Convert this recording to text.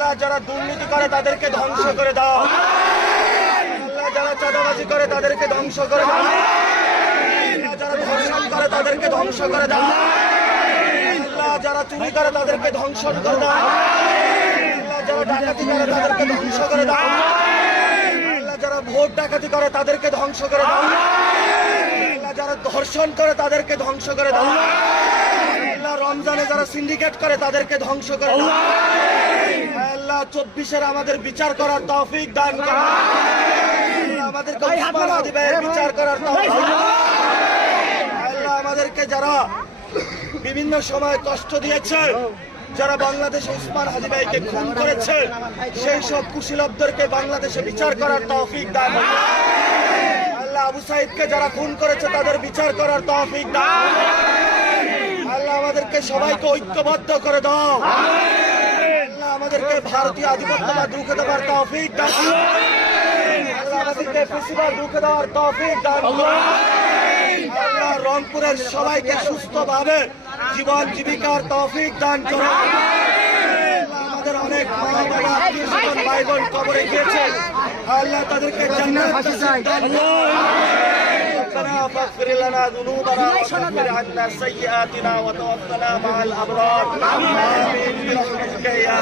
আল্লাহ যারা দুর্নীতি করে তাদেরকে ধ্বংস করে দাও, আল্লাহ যারা চাঁদাবাজি করে তাদেরকে ধ্বংস করে দাও, আল্লাহ যারা ধর্ষণ করে তাদেরকে ধ্বংস করে দাও, আল্লাহ যারা চুরি করে তাদেরকে ধ্বংস করে দাও, আল্লাহ যারা ডাকাতি করে তাদেরকে ধ্বংস করে দাও, আল্লাহ যারা ভোট ডাকাতি করে তাদেরকে ধ্বংস করে দাও, আল্লাহ যারা ধর্ষণ করে তাদেরকে ধ্বংস করে দাও, আল্লাহ রমজানে যারা সিন্ডিকেট করে তাদেরকে ধ্বংস করে দাও, আল্লাহ 24-এর আমাদের বিচার করার তৌফিক দান করো, আমাদেরকে উসমান হাদি ভাইয়ের বিচার করার তৌফিক, আল্লাহ আমাদেরকে যারা বিভিন্ন সময় কষ্ট দিয়েছে, যারা বাংলাদেশে উসমান হাদি ভাইকে খুন করেছে, সেই সব কুশীলবদেরকে বাংলাদেশে বিচার করার তৌফিক দান করো। আল্লাহ আবু সাইদকে যারা খুন করেছে তাদের বিচার করার তৌফিক দান। আল্লাহ আমাদেরকে সবাইকে ঐক্যবদ্ধ করে দাও। আল্লাহ আমাদেরকে ভারতীয় আধিপত্যবাদ রুখে দেওয়ার তৌফিক দান। আল্লাহ আমাদেরকে ফেসিবাদ রুখে দেওয়ার তৌফিক দান। আল্লাহ রংপুরের সবাইকে সুস্থভাবে জীবন জীবিকার তৌফিক দান করো। আমাদের অনেক মা বাবা আত্মীয় স্বজন ভাই বোন কবরে গিয়েছে, আল্লাহ তাদেরকে জান্নাত নসিব দান করো। ربنا فاغفر لنا ذنوبنا وكفر عنا سيئاتنا وتوفنا مع الأبرار آمين برحمتك يا